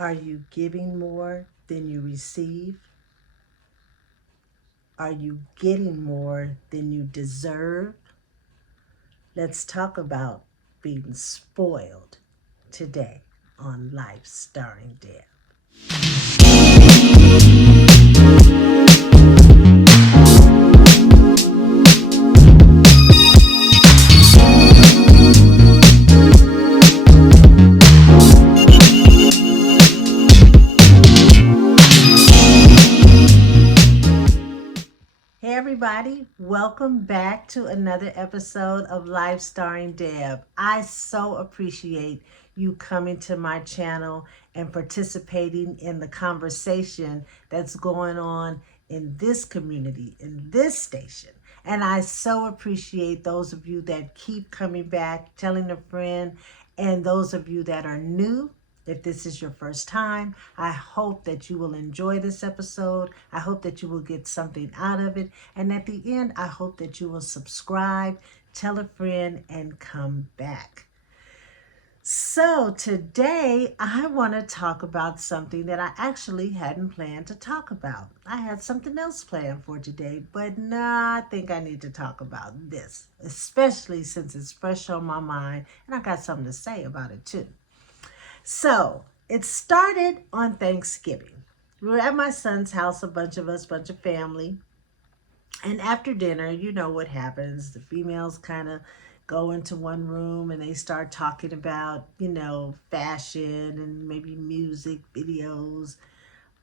Are you giving more than you receive? Are you getting more than you deserve? Let's talk about being spoiled today on Life Starring Deb. Hey everybody, welcome back to another episode of Life Starring Deb. I so appreciate you coming to my channel and participating in the conversation that's going on in this community, in this station. And I so appreciate those of you that keep coming back, telling a friend, and those of you that are new. If this is your first time, I hope that you will enjoy this episode. I hope that you will get something out of it. And at the end, I hope that you will subscribe, tell a friend, and come back. So today I want to talk about something that I actually hadn't planned to talk about. I had something else planned for today, but I think I need to talk about this, especially since it's fresh on my mind and I got something to say about it too. So it started on Thanksgiving. We were at my son's house, a bunch of us, bunch of family. And after dinner, you know what happens. The females kind of go into one room and they start talking about, fashion and maybe music, videos,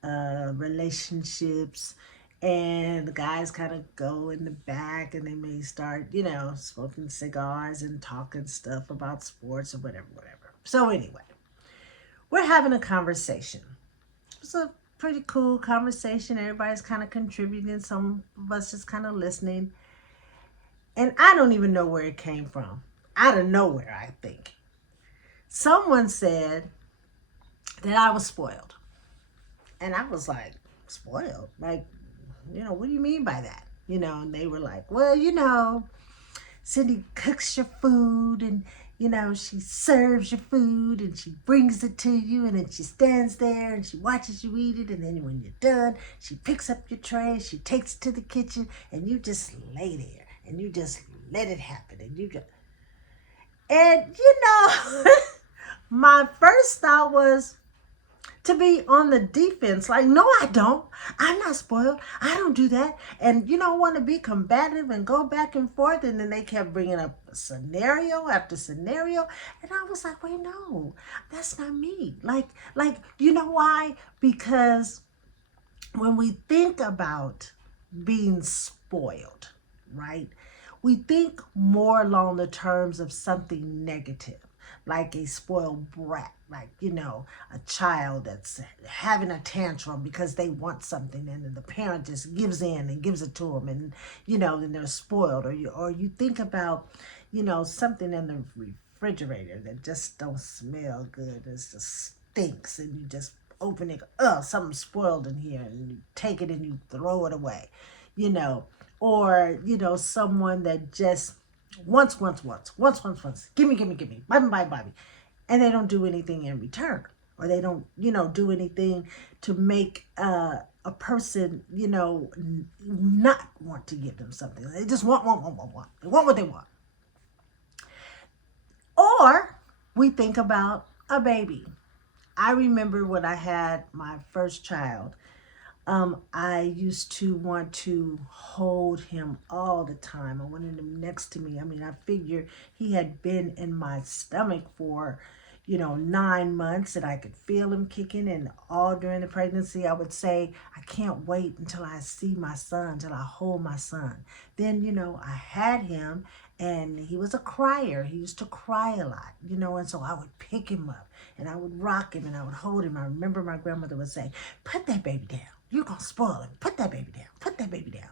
relationships. And the guys kind of go in the back and they may start, smoking cigars and talking stuff about sports or whatever, whatever. So, anyway, we're having a conversation. It's a pretty cool conversation. Everybody's kind of contributing. Some of us just kind of listening. And I don't even know where it came from. Out of nowhere, I think. Someone said that I was spoiled. And I was like, spoiled? Like, what do you mean by that? And they were like, well, Cindy cooks your food and she serves your food and she brings it to you and then she stands there and she watches you eat it and then when you're done, she picks up your tray, she takes it to the kitchen and you just lay there and you just let it happen and you just my first thought was to be on the defense. Like, no, I don't. I'm not spoiled. I don't do that. And you don't want to be combative and go back and forth. And then they kept bringing up scenario after scenario. And I was like, wait, no, that's not me. You know why? Because when we think about being spoiled, right? We think more along the terms of something negative, like a spoiled brat, like, a child that's having a tantrum because they want something and the parent just gives in and gives it to them and, then they're spoiled. Or you think about, something in the refrigerator that just don't smell good. It just stinks and you just open it, something spoiled in here and you take it and you throw it away, you know or someone that just wants, give me, buy me, and they don't do anything in return, or they don't, do anything to make a person, not want to give them something. They just want. They want what they want. Or we think about a baby. I remember when I had my first child, I used to want to hold him all the time. I wanted him next to me. I mean, I figured he had been in my stomach for, 9 months and I could feel him kicking. And all during the pregnancy, I would say, I can't wait until I see my son, until I hold my son. Then, I had him and he was a crier. He used to cry a lot, and so I would pick him up and I would rock him and I would hold him. I remember my grandmother would say, put that baby down. You're going to spoil him. Put that baby down. Put that baby down.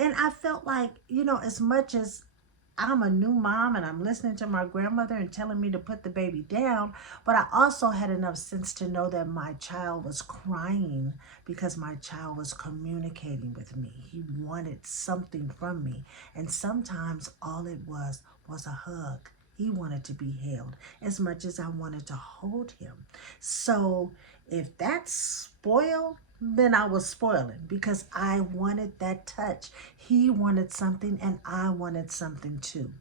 And I felt like, as much as I'm a new mom and I'm listening to my grandmother and telling me to put the baby down, but I also had enough sense to know that my child was crying because my child was communicating with me. He wanted something from me. And sometimes all it was a hug. He wanted to be held as much as I wanted to hold him. So if that's spoiled, then I was spoiling because I wanted that touch. He wanted something and I wanted something too.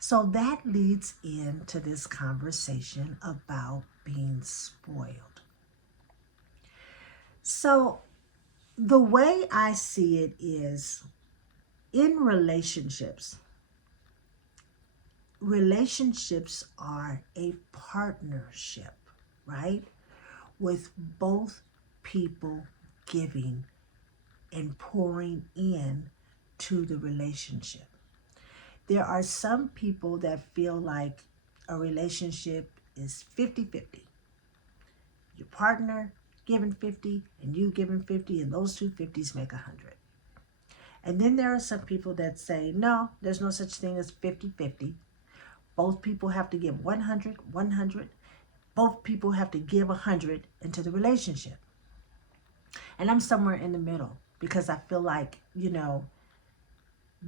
So that leads into this conversation about being spoiled. So the way I see it is in relationships are a partnership, right? With both people giving and pouring in to the relationship. There are some people that feel like a relationship is 50-50. Your partner giving 50 and you giving 50 and those two 50s make 100. And then there are some people that say, no, there's no such thing as 50-50. Both people have to give 100, 100. Both people have to give 100 into the relationship. And I'm somewhere in the middle because I feel like,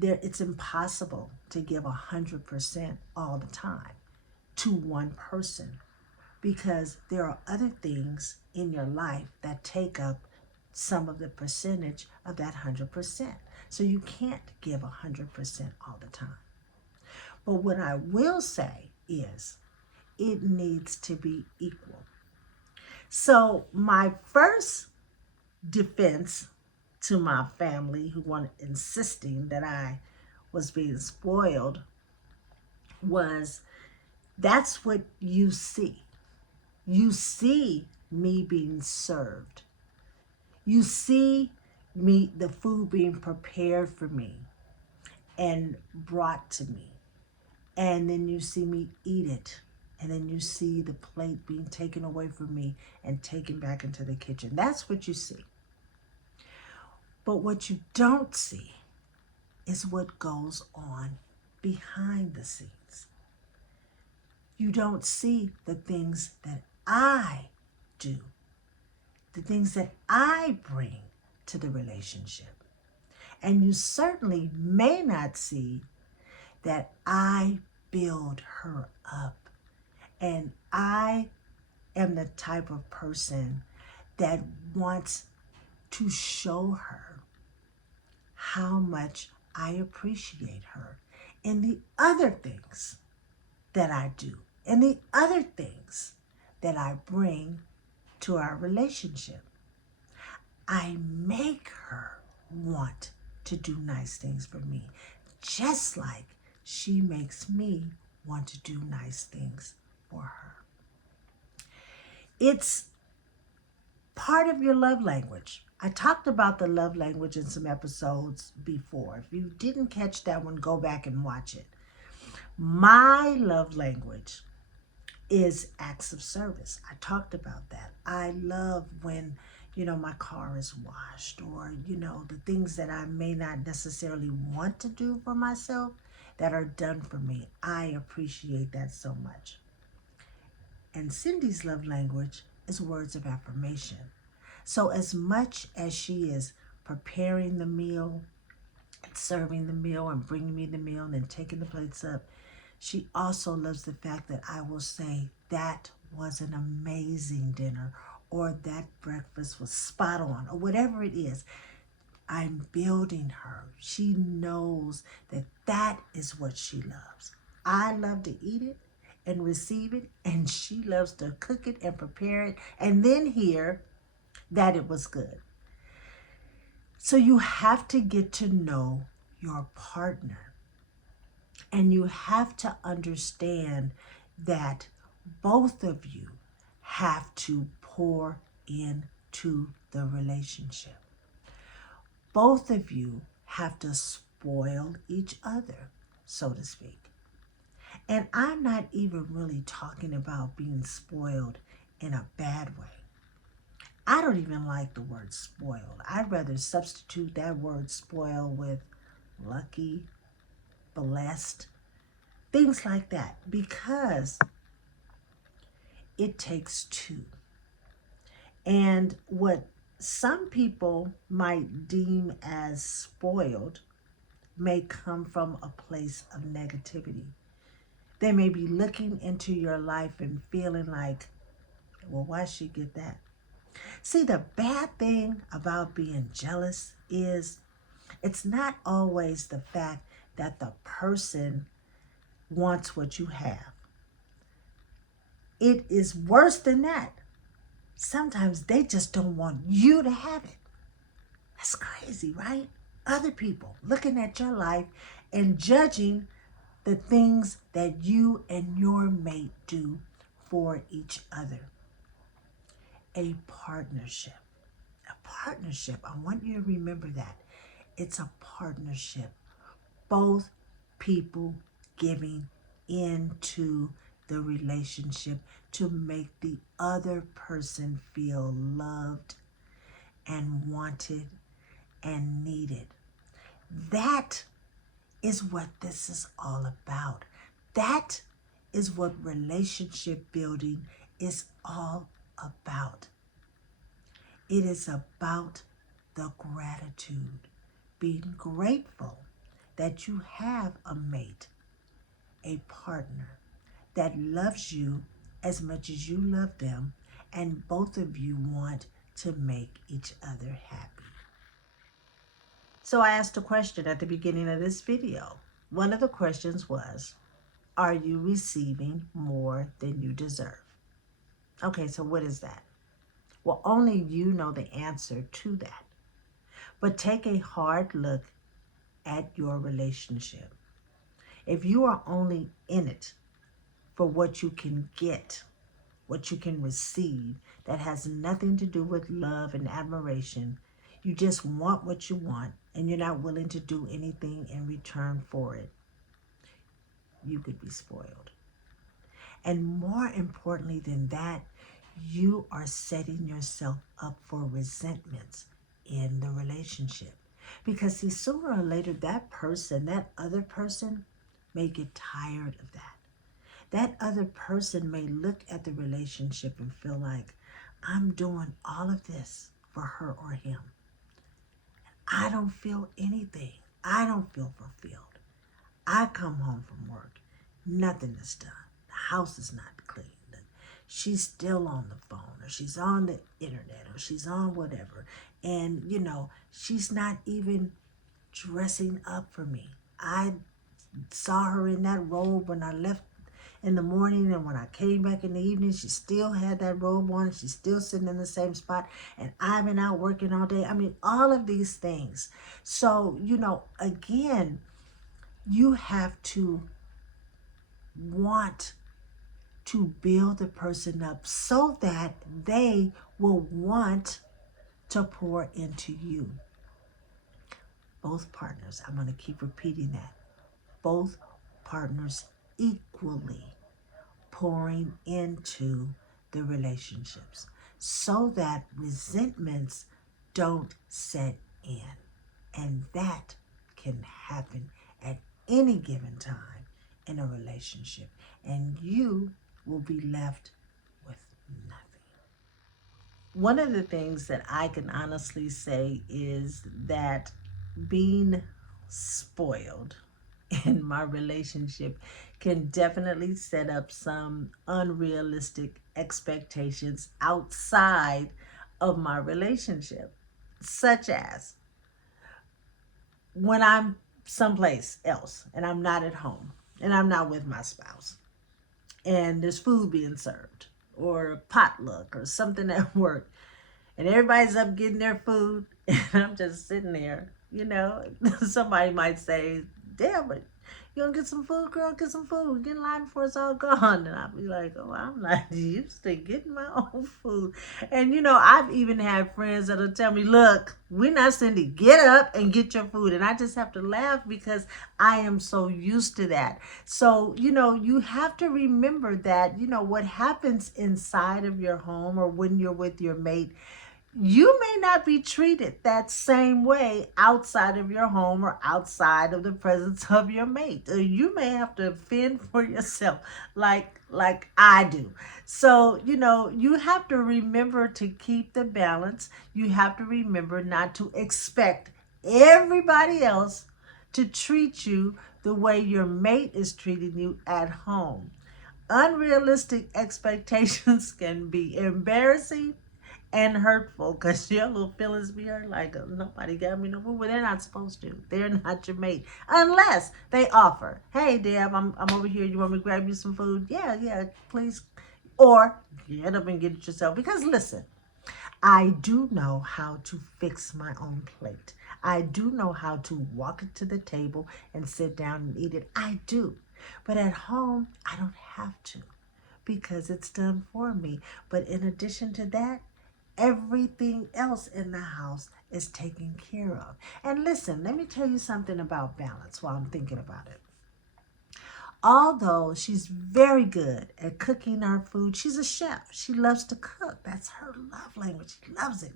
it's impossible to give 100% all the time to one person because there are other things in your life that take up some of the percentage of that 100%. So you can't give 100% all the time. But what I will say is it needs to be equal. So my first defense to my family who were insisting that I was being spoiled was that's what you see. You see me being served. You see me, the food being prepared for me and brought to me. And then you see me eat it. And then you see the plate being taken away from me and taken back into the kitchen. That's what you see. But what you don't see is what goes on behind the scenes. You don't see the things that I do, the things that I bring to the relationship. And you certainly may not see that I build her up. And I am the type of person that wants to show her how much I appreciate her and the other things that I do and the other things that I bring to our relationship. I make her want to do nice things for me, just like she makes me want to do nice things for her. It's part of your love language. I talked about the love language in some episodes before. If you didn't catch that one, go back and watch it. My love language is acts of service. I talked about that. I love when, my car is washed or, the things that I may not necessarily want to do for myself that are done for me. I appreciate that so much. And Cindy's love language is words of affirmation. So as much as she is preparing the meal, serving the meal and bringing me the meal and then taking the plates up, she also loves the fact that I will say, that was an amazing dinner, or that breakfast was spot on, or whatever it is. I'm building her. She knows that that is what she loves. I love to eat it and receive it, and she loves to cook it and prepare it and then hear that it was good. So you have to get to know your partner, and you have to understand that both of you have to pour into the relationship. Both of you have to spoil each other, so to speak. And I'm not even really talking about being spoiled in a bad way. I don't even like the word spoiled. I'd rather substitute that word spoil with lucky, blessed, things like that, because it takes two. And what some people might deem as spoiled may come from a place of negativity. They may be looking into your life and feeling like, well, why she get that? See, the bad thing about being jealous is it's not always the fact that the person wants what you have. It is worse than that. Sometimes they just don't want you to have it. That's crazy, right? Other people looking at your life and judging the things that you and your mate do for each other. A partnership. A partnership. I want you to remember that. It's a partnership. Both people giving into the relationship to make the other person feel loved and wanted and needed. That is what this is all about. That is what relationship building is all about. It is about the gratitude, being grateful that you have a mate, a partner that loves you as much as you love them, and both of you want to make each other happy. So I asked a question at the beginning of this video. One of the questions was, are you receiving more than you deserve? Okay, so what is that? Well, only you know the answer to that. But take a hard look at your relationship. If you are only in it for what you can get, what you can receive, that has nothing to do with love and admiration, you just want what you want and you're not willing to do anything in return for it, you could be spoiled. And more importantly than that, you are setting yourself up for resentments in the relationship. Because see, sooner or later, that person, that other person may get tired of that. That other person may look at the relationship and feel like, I'm doing all of this for her or him. I don't feel anything. I don't feel fulfilled. I come home from work, nothing is done. The house is not clean. She's still on the phone, or she's on the internet, or she's on whatever. And, she's not even dressing up for me. I saw her in that robe when I left in the morning, and when I came back in the evening, she still had that robe on, and she's still sitting in the same spot, and I've been out working all day. I mean, all of these things. So, again, you have to want to build the person up so that they will want to pour into you. Both partners, I'm going to keep repeating that. Both partners equally pouring into the relationships so that resentments don't set in. And that can happen at any given time in a relationship. And you will be left with nothing. One of the things that I can honestly say is that being spoiled in my relationship can definitely set up some unrealistic expectations outside of my relationship, such as when I'm someplace else and I'm not at home and I'm not with my spouse and there's food being served or potluck or something at work and everybody's up getting their food and I'm just sitting there, somebody might say, damn, but you gonna get some food, girl? Get some food. Get in line before it's all gone. And I'll be like, oh, I'm not used to getting my own food. And I've even had friends that'll tell me, look, we're not sending, get up and get your food. And I just have to laugh because I am so used to that. So, you have to remember that, what happens inside of your home or when you're with your mate, you may not be treated that same way outside of your home or outside of the presence of your mate. You may have to fend for yourself like I do. So, you have to remember to keep the balance. You have to remember not to expect everybody else to treat you the way your mate is treating you at home. Unrealistic expectations can be embarrassing and hurtful because your little feelings be hurt like nobody got me no food. Well, they're not supposed to. They're not your mate unless they offer. Hey, Deb, I'm over here. You want me to grab you some food? Yeah, yeah, please. Or get up and get it yourself. Because listen, I do know how to fix my own plate. I do know how to walk it to the table and sit down and eat it. I do. But at home, I don't have to because it's done for me. But in addition to that, everything else in the house is taken care of. And listen, let me tell you something about balance while I'm thinking about it. Although she's very good at cooking our food, she's a chef. She loves to cook. That's her love language. She loves it.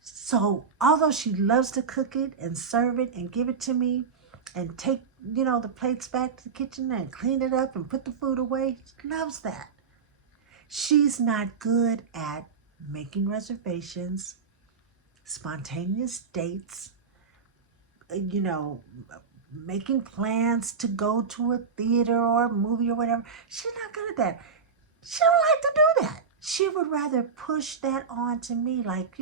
So, although she loves to cook it and serve it and give it to me and take, the plates back to the kitchen and clean it up and put the food away, she loves that. She's not good at making reservations, spontaneous dates, you know, making plans to go to a theater or a movie or whatever. She's not good at that. She don't like to do that. She would rather push that on to me, like,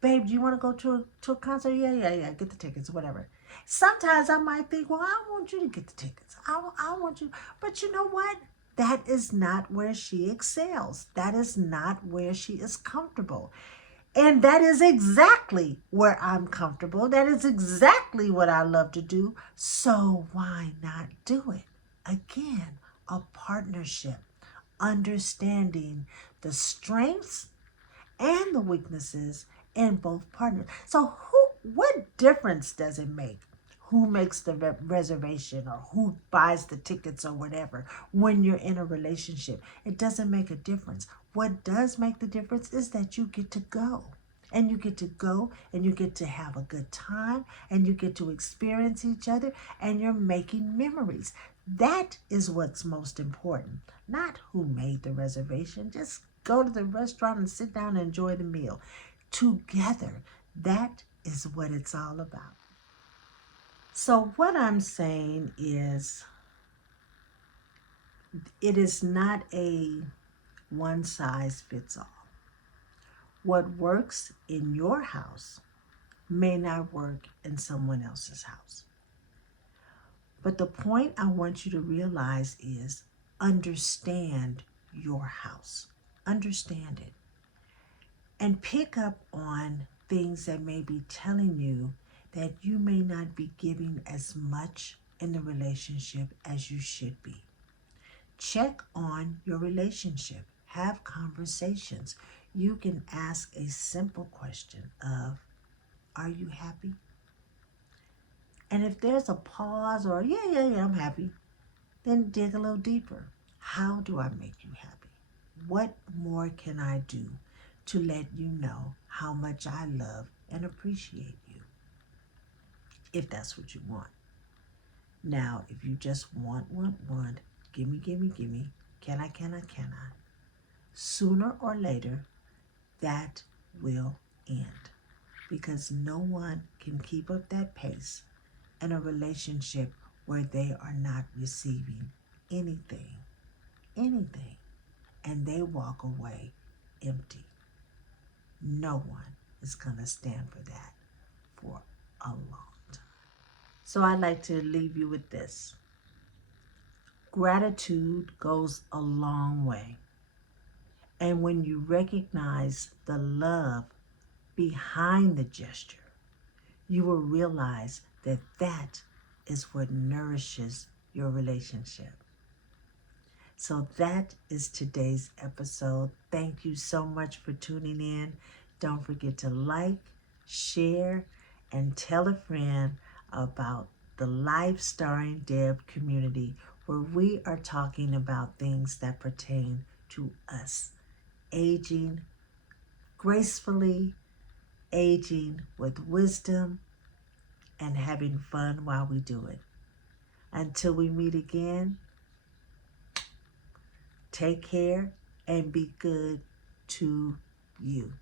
babe, do you want to go to a concert? Yeah, yeah, yeah. Get the tickets, whatever. Sometimes I might think, well, I want you to get the tickets. I want you. But you know what? That is not where she excels. That is not where she is comfortable. And that is exactly where I'm comfortable. That is exactly what I love to do. So why not do it? Again, a partnership, understanding the strengths and the weaknesses in both partners. So what difference does it make who makes the reservation or who buys the tickets or whatever when you're in a relationship? It doesn't make a difference. What does make the difference is that you get to go. And you get to go and you get to have a good time and you get to experience each other and you're making memories. That is what's most important, not who made the reservation. Just go to the restaurant and sit down and enjoy the meal together. That is what it's all about. So, what I'm saying is, it is not a one size fits all. What works in your house may not work in someone else's house. But the point I want you to realize is understand your house. Understand it. And pick up on things that may be telling you that you may not be giving as much in the relationship as you should be. Check on your relationship. Have conversations. You can ask a simple question of, are you happy? And if there's a pause or, yeah, I'm happy, then dig a little deeper. How do I make you happy? What more can I do to let you know how much I love and appreciate you? If that's what you want. Now, if you just want, gimme, can I? Sooner or later, that will end. Because no one can keep up that pace in a relationship where they are not receiving anything, and they walk away empty. No one is going to stand for that for a long time. So I'd like to leave you with this. Gratitude goes a long way. And when you recognize the love behind the gesture, you will realize that that is what nourishes your relationship. So that is today's episode. Thank you so much for tuning in. Don't forget to like, share, and tell a friend about the Life Starring Deb community, where we are talking about things that pertain to us. Aging gracefully, aging with wisdom, and having fun while we do it. Until we meet again, take care and be good to you.